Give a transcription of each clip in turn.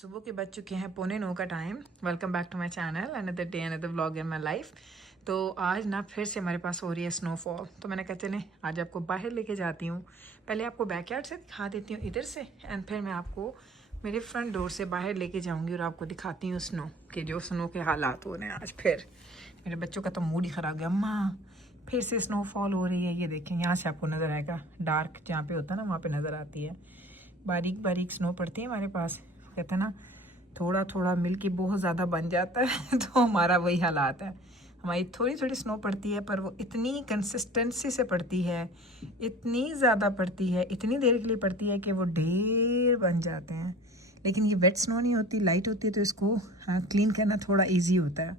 सुबह के बज चुके हैं 8:45 का time. Welcome back to my channel, another day another vlog in my life. तो आज ना फिर से हमारे पास हो रही है स्नोफॉल, तो मैंने कहा चलें आज आपको बाहर लेके जाती हूँ। पहले आपको बैकयार्ड से दिखा देती हूँ इधर से, एंड फिर मैं आपको मेरे फ्रंट डोर से बाहर लेके जाऊँगी और आपको दिखाती हूँ स्नो के जो स्नो के हालात हो रहे हैं आज। फिर मेरे बच्चों का तो मूड ही ख़राब गया, अम्मा फिर से स्नोफॉल हो रही है। ये देखें, यहाँ से आपको नज़र आएगा, डार्क जहाँ पे होता है ना वहाँ पे नज़र आती है। बारीक बारीक स्नो पड़ती है हमारे पास, कहते हैं ना थोड़ा थोड़ा मिल के बहुत ज़्यादा बन जाता है तो हमारा वही हालात है। हमारी थोड़ी थोड़ी स्नो पड़ती है पर वो इतनी कंसिस्टेंसी से पड़ती है, इतनी ज़्यादा पड़ती है, इतनी देर के लिए पड़ती है कि वो ढेर बन जाते हैं। लेकिन ये वेट स्नो नहीं होती, लाइट होती है, तो इसको क्लीन करना थोड़ा ईजी होता है।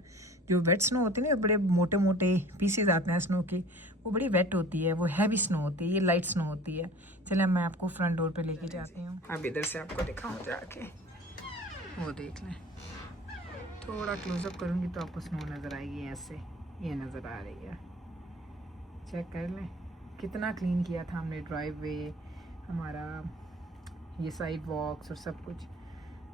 जो वेट स्नो होती है ना, बड़े मोटे मोटे पीसेज आते हैं स्नो के, वो बड़ी वेट होती है, वो हैवी स्नो होती है। ये लाइट स्नो होती है। चलिए मैं आपको फ्रंट डोर पे लेके जाती हूँ। अब इधर से आपको दिखाऊँ जाके, वो देख लें। थोड़ा क्लोजअप करूँगी तो आपको स्नो नज़र आएगी, ऐसे ये नज़र आ रही है। चेक कर लें कितना क्लीन किया था हमने, ड्राइव वे हमारा, ये साइड वॉक्स और सब कुछ।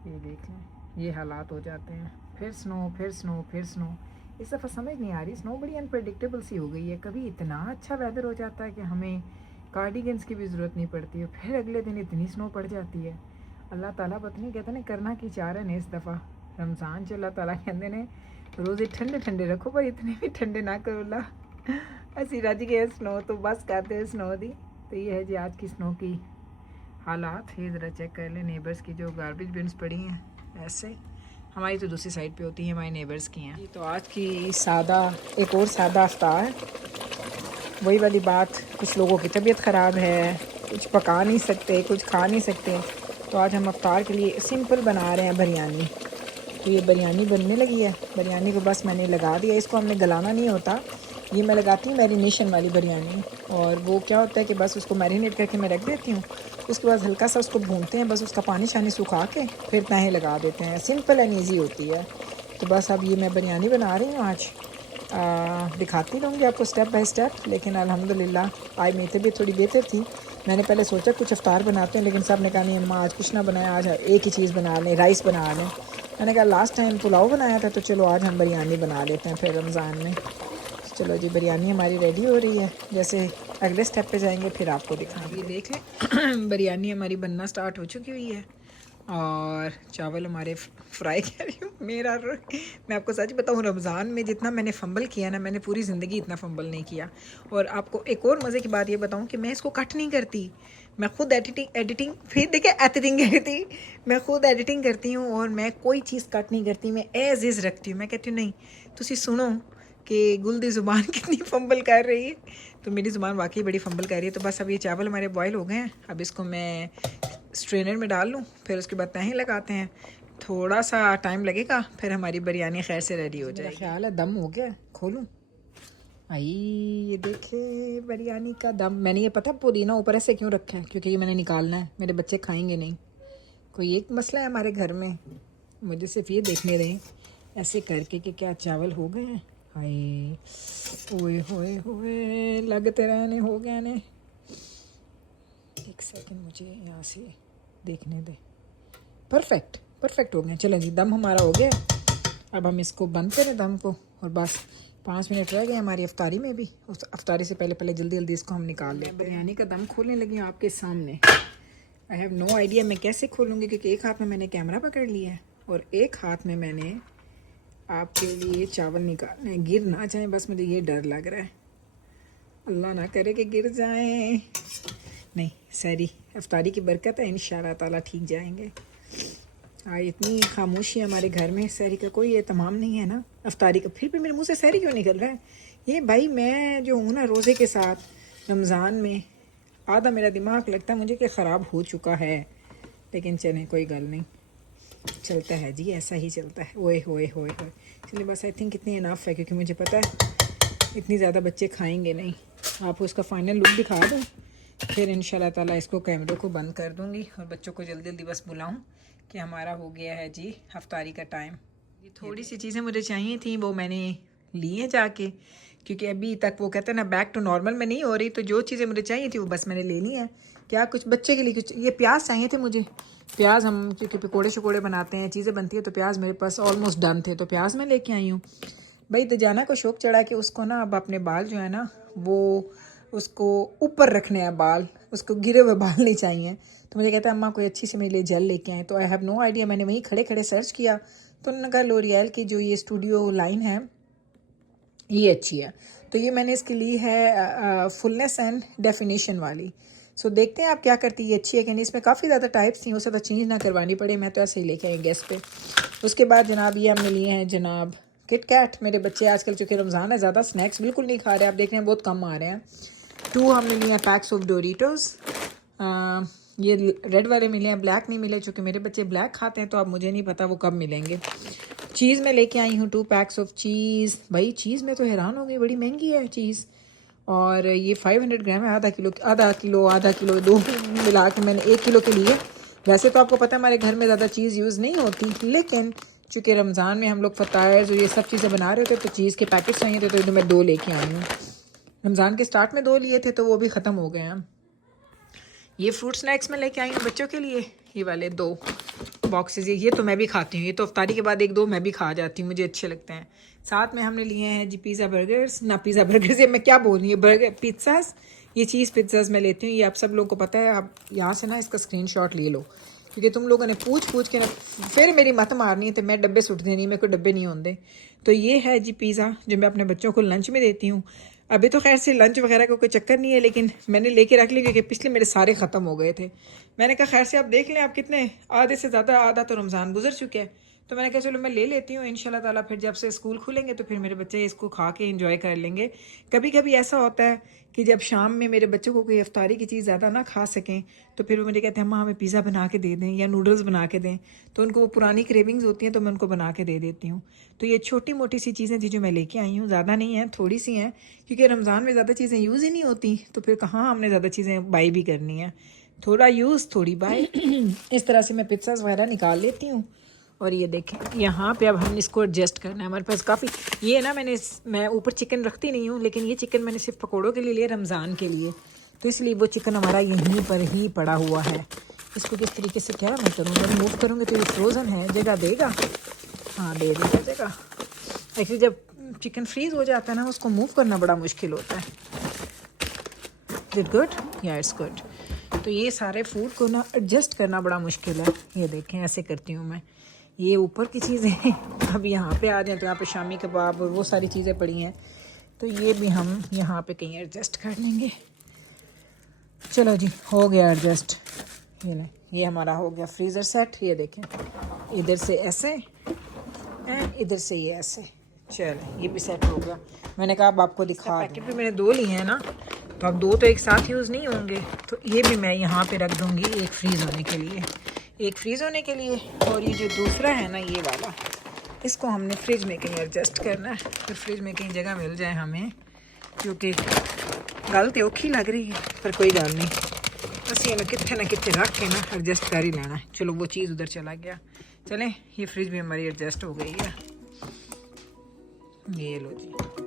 ये देख लें, ये हालात हो जाते हैं। फिर स्नो, फिर स्नो, फिर स्नो। इस दफ़ा समझ नहीं आ रही, स्नो बड़ी अनप्रडिक्टेबल सी हो गई है। कभी इतना अच्छा वेदर हो जाता है कि हमें कार्डिगन्स की भी ज़रूरत नहीं पड़ती है, फिर अगले दिन इतनी स्नो पड़ जाती है। अल्लाह ताला पता नहीं कहते ना करना की चाह रहे हैं इस दफ़ा। रमज़ान च अल्लाह ताला कहते ने रोज़े ठंडे ठंडे रखो पर इतने भी ठंडे ना करो अल्लाह। असी रज गए स्नो तो बस करते हैं स्नो दी। तो ये है जी आज की स्नो की हालात। ये ज़रा चेक कर लें नेबर्स की जो गार्बेज बिन्स पड़ी हैं, ऐसे हमारी तो दूसरी साइड पे होती है, हमारे नेबर्स की हैं। तो आज की सादा, एक और सादा अफ्तार। वही वाली बात, कुछ लोगों की तबीयत ख़राब है, कुछ पका नहीं सकते, कुछ खा नहीं सकते, तो आज हम अफ्तार के लिए सिंपल बना रहे हैं बिरयानी। तो ये बिरयानी बनने लगी है। बिरयानी को बस मैंने लगा दिया, इसको हमने गलाना नहीं होता। ये मैं लगाती हूँ मैरिनेशन वाली बिरयानी, और वो क्या होता है कि बस उसको मैरिनेट करके मैं रख देती हूँ। उसके बाद हल्का सा उसको भूनते हैं, बस उसका पानी शानी सुखा के फिर तहें लगा देते हैं। सिंपल एंड ईजी होती है। तो बस अब ये मैं बिरयानी बना रही हूँ आज। दिखाती रहूँगी आपको स्टेप बाय स्टेप। लेकिन अल्हम्दुलिल्लाह आज मेरी तबीयत थोड़ी बेहतर थी। मैंने पहले सोचा कुछ अफ्तार बनाते हैं, लेकिन सब ने कहा नहीं अम्मा आज कुछ ना बनाया, आज एक ही चीज़ बना लें, राइस बना लें। मैंने कहा लास्ट टाइम पुलाव बनाया था, तो चलो आज हम बिरयानी बना लेते हैं फिर रमज़ान में। चलो जी, बिरयानी हमारी रेडी हो रही है। जैसे अगले स्टेप पे जाएंगे फिर आपको दिखाएंगे। देख लें बिरयानी हमारी बनना स्टार्ट हो चुकी हुई है, और चावल हमारे फ्राई कर रही हूँ। मैं आपको सच बताऊँ, रमज़ान में जितना मैंने फंबल किया ना, मैंने पूरी ज़िंदगी इतना फंबल नहीं किया। और आपको एक और मज़े की बात ये बताऊँ कि मैं इसको कट नहीं करती, मैं खुद एडिटिंग फिर देखिए एडिटिंग करती, मैं खुद एडिटिंग करती हूँ और मैं कोई चीज़ कट नहीं करती, मैं एज इज़ रखती हूँ। मैं कहती हूँ नहीं तुसी सुनो कि गुल दी ज़ुबान कितनी फंबल कर रही है, तो मेरी ज़ुबान वाकई बड़ी फंबल कर रही है। तो बस अब ये चावल हमारे बॉयल हो गए हैं, अब इसको मैं स्ट्रेनर में डाल लूँ, फिर उसके बाद तहें लगाते हैं। थोड़ा सा टाइम लगेगा, फिर हमारी बिरयानी खैर से रेडी हो जाएगी। ख्याल है दम हो गया, खोलूँ। आई ये देखे बिरयानी का दम। मैंने ये पता पुदीना ऊपर ऐसे क्यों रखा है, क्योंकि ये मैंने निकालना है, मेरे बच्चे खाएंगे नहीं। कोई एक मसला है हमारे घर में, मुझे सिर्फ ये देखने दें ऐसे करके कि क्या चावल हो गए हैं। हाय ओए होए होए, लगते रहने हो गए ने। एक सेकंड मुझे यहाँ से देखने दे। परफेक्ट हो गए। चलें जी, दम हमारा हो गया। अब हम इसको बंद करें दम को, और बस 5 मिनट रह गए हमारी अफ्तारी में भी। उस अफ्तारी से पहले जल्दी इसको हम निकाल लें। बिरयानी का दम खोलने लगी हूँ आपके सामने। आई हैव नो आइडिया मैं कैसे खोलूँगी, क्योंकि एक हाथ में मैंने कैमरा पकड़ लिया है और एक हाथ में मैंने आपके लिए चावल निकालने, गिर ना जाए बस मुझे ये डर लग रहा है। अल्लाह ना करे कि गिर जाएं। नहीं, सारी अफ्तारी की बरकत है, इंशाल्लाह ताला ठीक जाएंगे। इतनी खामोशी हमारे घर में, सहरी का कोई एहतमाम नहीं है ना अफ्तारी का। फिर भी मेरे मुंह से सहरी क्यों निकल रहा है? ये भाई मैं जो हूँ ना रोज़े के साथ रमज़ान में, आधा मेरा दिमाग लगता है मुझे कि ख़राब हो चुका है। लेकिन चलें कोई गल नहीं, चलता है जी, ऐसा ही चलता है। ओए होए होए होए। चलिए बस आई थिंक इतनी इनफ है, क्योंकि मुझे पता है इतनी ज़्यादा बच्चे खाएंगे नहीं। आपको उसका फ़ाइनल लुक दिखा दूँ, फिर इंशाल्लाह ताला इसको कैमरे को बंद कर दूँगी और बच्चों को जल्दी बस बुलाऊँ कि हमारा हो गया है जी अफ्तारी का टाइम। ये थोड़ी सी चीज़ें मुझे चाहिए थी, वो मैंने ली हैं जाके, क्योंकि अभी तक वो कहते हैं ना बैक टू नॉर्मल में नहीं हो रही, तो जो चीज़ें मुझे चाहिए थी वो बस मैंने ले ली हैं। क्या कुछ बच्चे के लिए कुछ ये प्याज चाहिए थे मुझे। प्याज हम क्योंकि पकौड़े शकोड़े बनाते हैं, चीज़ें बनती है, तो प्याज मेरे पास ऑलमोस्ट डन थे, तो प्याज मैं लेके आई हूँ। भाई दजाना को शौक चढ़ा कि उसको ना अब अपने बाल जो है ना वो उसको ऊपर रखने हैं बाल, उसको गिरे हुए बाल नहीं चाहिए। तो मुझे कहता है अम्मा कोई अच्छी से मेरे लिए जेल लेके आए। तो आई हैव नो आइडिया, मैंने वहीं खड़े खड़े सर्च किया तो उन्होंने कहा लोरियल की जो ये स्टूडियो लाइन है ये अच्छी है। तो ये मैंने इसके लिए है फुलनेस एंड डेफिनेशन वाली। सो देखते हैं आप क्या करती है, ये अच्छी है कि नहीं। इसमें काफ़ी ज़्यादा टाइप्स थी, हो सकता चेंज ना करवानी पड़े, मैं तो ऐसे ही लेके आई गैस पे। उसके बाद जनाब ये हमने लिए हैं जनाब किट कैट। मेरे बच्चे आजकल चूँकि रमज़ान है ज़्यादा स्नैक्स बिल्कुल नहीं खा रहे, आप देख रहे हैं बहुत कम आ रहे हैं। 2 हमने लिए हैं पैक्स ऑफ डोरिटोस। ये रेड वाले मिले हैं, ब्लैक नहीं मिले चूँकि मेरे बच्चे ब्लैक खाते हैं, तो अब मुझे नहीं पता वो कब मिलेंगे। चीज़ मैं लेके आई हूँ 2 पैक्स ऑफ चीज़। भाई चीज़ में तो हैरान हो गई, बड़ी महंगी है चीज़। और ये 500 ग्राम है, आधा किलो 2 मिला के मैंने 1 किलो के लिए। वैसे तो आपको पता है हमारे घर में ज़्यादा चीज़ यूज़ नहीं होती, लेकिन चूँकि रमज़ान में हम लोग फतायर्स और ये सब चीज़ें बना रहे थे तो चीज़ के पैकेट चाहिए थे, तो मैं 2 लेके आई हूँ। रमज़ान के स्टार्ट में 2 लिए थे तो वो भी ख़त्म हो गए हैं। ये फ्रूट स्नैक्स में लेके आई हूँ बच्चों के लिए, ये वाले 2 बॉक्सेस। ये तो मैं भी खाती हूँ, ये तो अफ्तारी के बाद 1-2 मैं भी खा जाती हूँ, मुझे अच्छे लगते हैं। साथ में हमने लिए हैं जी पिज़्ज़ा बर्गर्स, ना पिज़्ज़ा बर्गर्स ये मैं क्या बोल रही हूँ, बर्गर पिज़्ज़ास, ये चीज़ पिज़्ज़ास मैं लेती हूँ। ये आप सब लोगों को पता है, आप यहाँ से ना इसका स्क्रीनशॉट ले लो, क्योंकि तुम लोगों ने पूछ के ना फिर मेरी मत मारनी है, तो मैं डब्बे सुट देनी, मेरे को डब्बे नहीं होंगे। तो ये है जी पिज़्ज़ा जो मैं अपने बच्चों को लंच में देती हूँ। अभी तो खैर से लंच वगैरह का कोई चक्कर नहीं है, लेकिन मैंने लेके रख ली क्योंकि पिछले मेरे सारे ख़त्म हो गए थे। मैंने कहा खैर से आप देख लें, आप कितने आधे से ज़्यादा आधा तो रमज़ान गुजर चुके हैं, तो मैंने कहा चलो मैं ले लेती हूँ। इंशाल्लाह ताला फिर जब से स्कूल खुलेंगे तो फिर मेरे बच्चे इसको खा के इंजॉय कर लेंगे। कभी कभी ऐसा होता है कि जब शाम में मेरे बच्चों को कोई इफ्तारी की चीज़ ज़्यादा ना खा सकें, तो फिर वो मुझे कहते हैं अम्मा हमें पिज़्ज़ा बना के दे दें या नूडल्स बना के दें, तो उनको वो पुरानी क्रेविंग्स होती हैं, तो मैं उनको बना के दे देती हूँ। तो ये छोटी मोटी सी चीज़ें थी जो मैं लेके आई हूँ, ज़्यादा नहीं है, थोड़ी सी हैं, क्योंकि रमज़ान में ज़्यादा चीज़ें यूज़ ही नहीं होती, तो फिर कहाँ हमने ज़्यादा चीज़ें बाई भी करनी है, थोड़ा यूज़ थोड़ी बाई। इस तरह से मैं पिज़्ज़ास वगैरह निकाल लेती हूँ। और ये देखें यहाँ पे अब हम इसको एडजस्ट करना है, हमारे पास काफ़ी ये ना मैं ऊपर चिकन रखती नहीं हूँ, लेकिन ये चिकन मैंने सिर्फ पकौड़ों के लिए लिया रमज़ान के लिए, तो इसलिए वो चिकन हमारा यहीं पर ही पड़ा हुआ है। इसको किस तरीके से क्या मैं करूँ, जब मूव करूँगी तो ये फ्रोज़न है, जगह देगा, हाँ दे देगा जगह। एक्चुअली जब चिकन फ्रीज़ हो जाता है ना, उसको मूव करना बड़ा मुश्किल होता है। इट गुड, या इट्स गुड। तो ये सारे फूड को ना एडजस्ट करना बड़ा मुश्किल है। ये देखें ऐसे करती हूँ मैं, ये ऊपर की चीज़ें अब यहाँ पे आ जाए, तो यहाँ पे शामी कबाब और वो सारी चीज़ें पड़ी हैं, तो ये भी हम यहाँ पे कहीं एडजस्ट कर लेंगे। चलो जी हो गया एडजस्ट। ये लें, ये हमारा हो गया फ्रीज़र सेट। ये देखें इधर से ऐसे एंड इधर से ये ऐसे, चलो ये भी सेट हो गया। मैंने कहा अब आपको दिखा, पैकेट भी मैंने 2 लिए हैं ना, तो अब 2 तो एक साथ यूज़ नहीं होंगे, तो ये भी मैं यहाँ पे रख दूँगी, एक फ्रीज़ होने के लिए, एक फ्रीज़ होने के लिए। और ये जो दूसरा है ना ये वाला, इसको हमने फ्रिज में कहीं एडजस्ट करना है, फिर फ्रिज में कहीं जगह मिल जाए हमें, क्योंकि गल तो औखी लग रही है, पर कोई गल नहीं, असं इन्हें कितने ना कितने रख के ना एडजस्ट कर ही लेना है। चलो वो चीज़ उधर चला गया, चलें ये फ्रिज भी हमारी एडजस्ट हो गई है। ये लो जी।